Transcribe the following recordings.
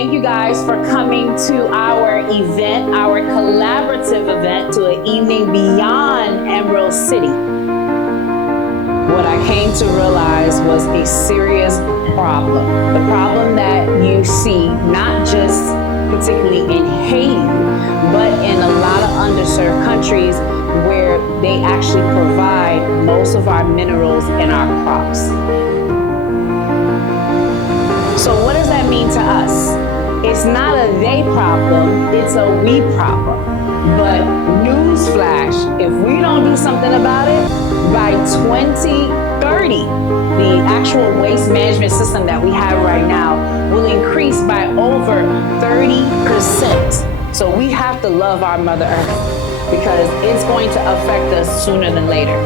Thank you guys for coming to our event, our collaborative event, to an evening beyond Emerald City. What I came to realize was a serious problem. The problem that you see, not just particularly in Haiti, but in a lot of underserved countries where they actually provide most of our minerals and our crops. So what does that mean to us? It's not a they problem, it's a we problem. But newsflash, if we don't do something about it, by 2030, the actual waste management system that we have right now will increase by over 30%. So we have to love our Mother Earth, because it's going to affect us sooner than later.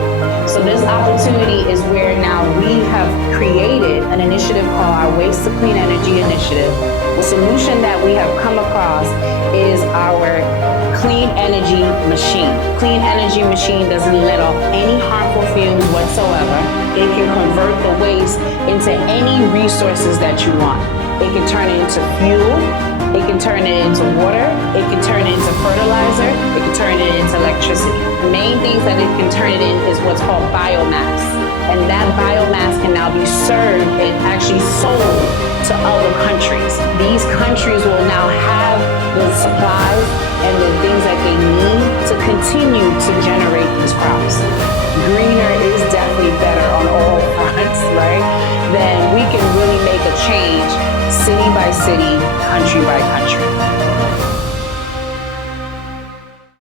So this opportunity is where now we have created an initiative called our Waste to Clean Energy Initiative. The solution that we have come across is our clean energy machine. Clean energy machine doesn't let off any harmful fumes whatsoever. It can convert the waste into any resources that you want. It can turn it into fuel. It can turn it into water, it can turn it into fertilizer, it can turn it into electricity. The main things that it can turn it in is what's called biomass. And that biomass can now be served and actually sold to other countries. These countries will now have the supplies and the things that they need to continue to generate these crops. Greener is definitely better on all fronts, right? Then we can really make a change city by city, country by country.